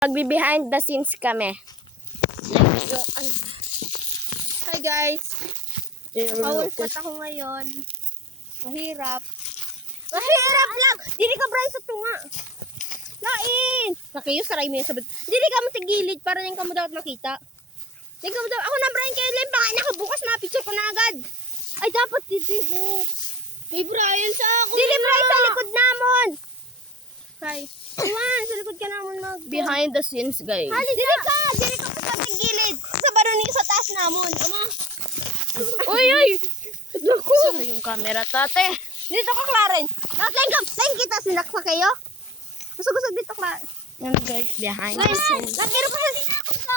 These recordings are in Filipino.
Magbe-behind the scenes kami. Hi guys. Powerful ako ngayon. Mahirap. Mahirap lang. Dili ka Bryce sa tunga. Lain. Nakayo saray mo yung sabad. Dili ka mo tigilid para lang ka mo dapat makita. Dili ka mo dapat. Ako na Brian kay Lem. Baka nakabukas mga picture ko na agad. Ay dapat dili ho. May Brian sa ako. Dili Brian sa likod namon. Hi. Iwan, sa likod ka naman mag... Behind the scenes, guys. Hali, dili ka sa gilid. Sa baroni sa taas namon. Ama. Uy! Naku! Saan yung camera, tate? Dito ka, Claren. Lain kita, sinaksa kayo. Gusto dito, Claren. Yan, guys, behind the scenes. Nagiro pa sa dinako ko.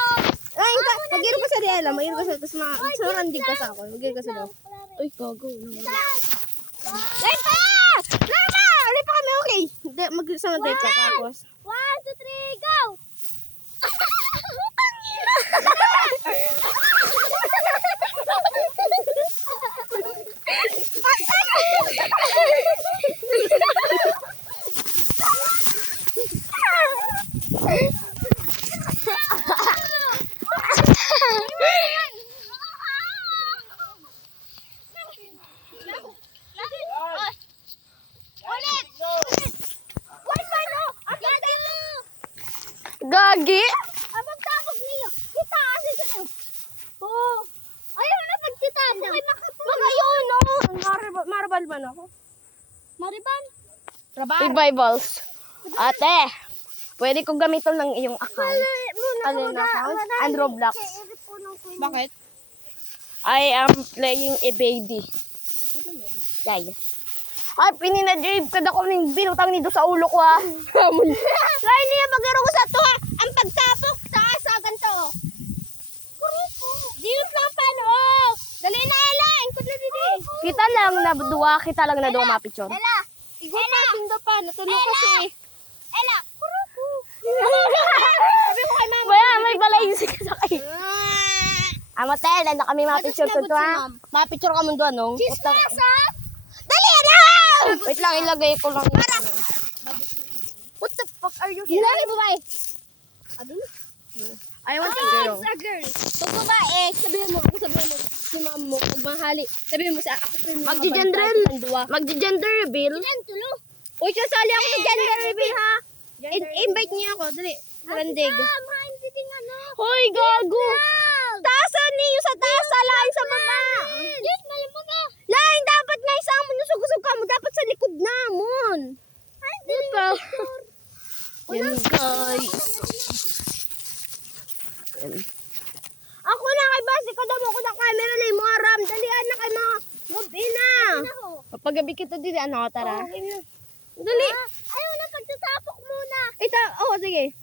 Lain ka, magiro pa sa Riela. Magiro ka sa, tapos surandig ka sa ako. Magiro ka sa daw. Uy, gago. Lain pa! Lain pa! Lain pa kami, okay. Mag-sama tayo pa, tapos. 1, 2, 3, go! Gagi? Abang tabog niyo. Kita kasi sa daw. Oh. Ayaw na pagtitan. Okay, makayon no. Marabal man ako. Maribal? Rabal. Revivals. Ate, pwede kong gamitin ng iyong account. Alin account? And Roblox. Bakit? I am playing a baby. Guys. Ay, pininadrive ka na ko ng binutang nito sa ulo ko ha. Lain niya magaro ko sa to ha. Ang pagtapok sa asa ganto. Kuriko. Diyos lang paano. Dali na Ella. Ingkod na didi. Kita lang na duwa mapicture. Ella. Ella. Tingda pa. Natulog kasi. Ella. Kuriko. Sabi mo kay mama. May balaysi ka sa kayo. Amatel, nanda kami mapicture ko to ha. Mapicture ka mo doon, no? Chismasa. Dali na. Wait lang, ilagay ko lang. What the fuck are you here? Hilali babae. Ano? I want a girl. It's a girl. Pag babae, sabihin mo, si ma'am mo, pag mahali, sabihin mo sa ako pa yung Magdi-gender reveal. tulo. Uy, kasali ako sa gender reveal ha. Invite niya ako, dali. Randig. Hindi din ano. Hoy, gago. Taasan niyo sa taas, lain sa baba. Yes, malamuga. Lain, dapat nga isa mo nusugusog ka mo, dapat sa likod namon. Ay, dili Puta. mo. Yan, guys. Ako na kay Basi, kadamo ko na camera na mo aram. Dalian na kay mga gabi na. Kapag gabi kita dito, ano, tara. Dali. Ayaw na pagtatapok muna. Sige.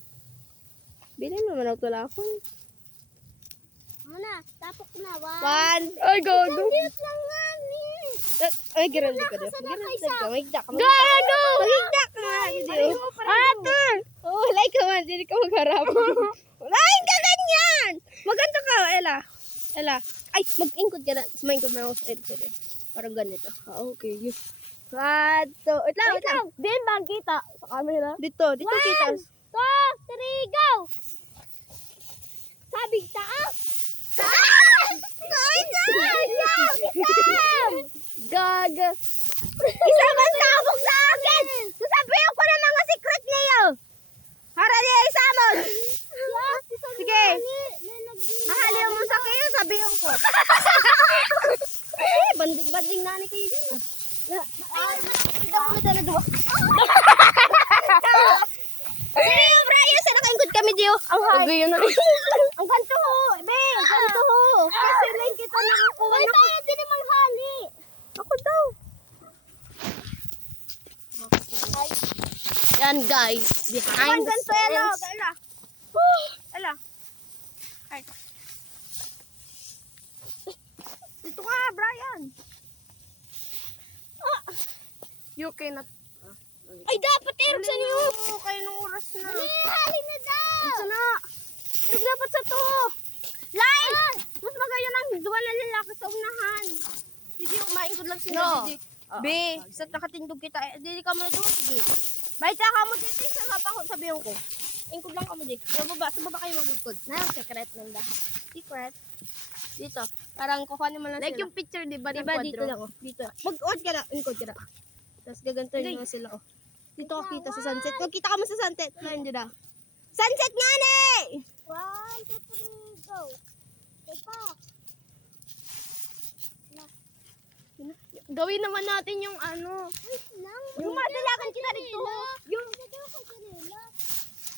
Bilhin mo man ako tulakon. Muna, tapok na. 1. Ay, gago. Diyos lang nga ni. Ay, girandig ka dito. Magigdak ka. Gago! Magigdak ka. Ate! Oh, like ka man. Hindi ka magharap. Lain ka ganyan! Maganda ka, Ella. Ay, mag-ingkod ka na. Mas maingkod na ako sa edge. Parang ganito. Okay. Wait lang. Din bang kita sa camera? Dito kita. 1, 2, 3, go! Sabig taas! Gaga. Isa bang tabok sa akin! Sasabihin ko na mga secret niyo! Para niya isa mo! Sige! Mahaliw mo sa kayo, sabihin ko. Bandig-bandig na ni kayo dyan. Hindi ako madala duwa. Sige yung Brian, sa nakaingkod kami diyo. Ang high. Yun na. Ang ganto ho, be, ganto ho. Kasi rin kita nakakuha na. Ay, tayo din maghali. Ako daw. Yan, guys. Behind the ganto, scenes. Ella. Ay. Dito ka, Brian. You cannot. Ay, dapat erog sa niyo. Kayo ng oras na. Hali na daw. Ito na. Erog dapat sa to. Line! Mas magayon ang duwa na lalaki sa unahan. Hindi umaingkod lang sila. No. Be, sa nakatindog kita. Dili ka mo na doon. Sige. May tsaka mo dito sa sapaho, sabihin ko. Ingkod lang kamo dito. Sa baba kayo mag-ingkod. Na, secret nanda. Secret. Dito. Parang kukuha naman lang Like sila. yung picture, di ba? Diba dito lang, oh. Dito. Mag-on ka na. Ingkod ka na. Tapos gagantoy naman sila, oh. Dito ka kita sa sunset. Magkita ka mo sa sunset. Ayun, dito. Sunset nga na eh! 1, 2, 3, go. Diba? Gawin naman natin yung ano. Yung madalakan kita dito.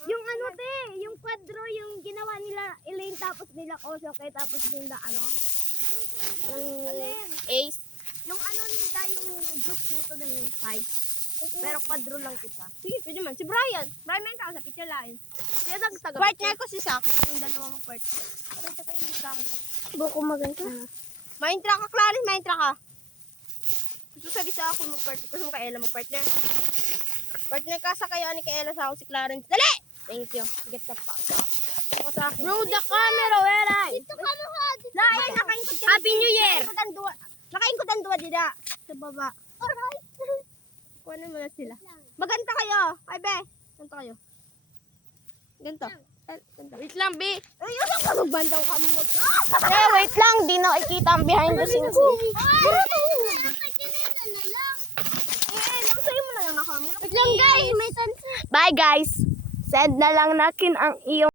Yung ano, te. Yung kwadro, yung ginawa nila Elaine, tapos nila Kosoke, tapos nila ano. Ace. Yung ano nila, yung group photo ng yung size. Pero kwadro lang kita. Sige, pwede man. Si Brian. Brian, may sa picture lain. Kaya nagtaga. Partner ko si Sak. Yung dalawa mong partner. Pakita kayo sa akin. Buko maganda. Main-tra ka, Clarice. Main-tra ka. Gusto sabi sa ako mag-partner. Gusto mo kay Ella mag-partner? Partner ka sa kayo ni kay Ella sa ako si Clarence. Dali! Thank you. Get the fuck up. Ako sa akin. Bro, the camera, where I? Dito ka mo ha. Lain, nakaingkod ka. Happy New Year! Nakaingkod ang duwa dida. Sa baba. Alright. Kuha na muna sila. Maganta kayo. Ay, be. Ganto kayo. Ganto. Ganto. Wait lang, B. Ay, ano ka magbandaw ka mo? Eh, wait lang. Di na ikita ang behind the scenes. Sa'yo mo na lang na camera. Wait lang, guys. Bye, guys. Send na lang natin ang iyong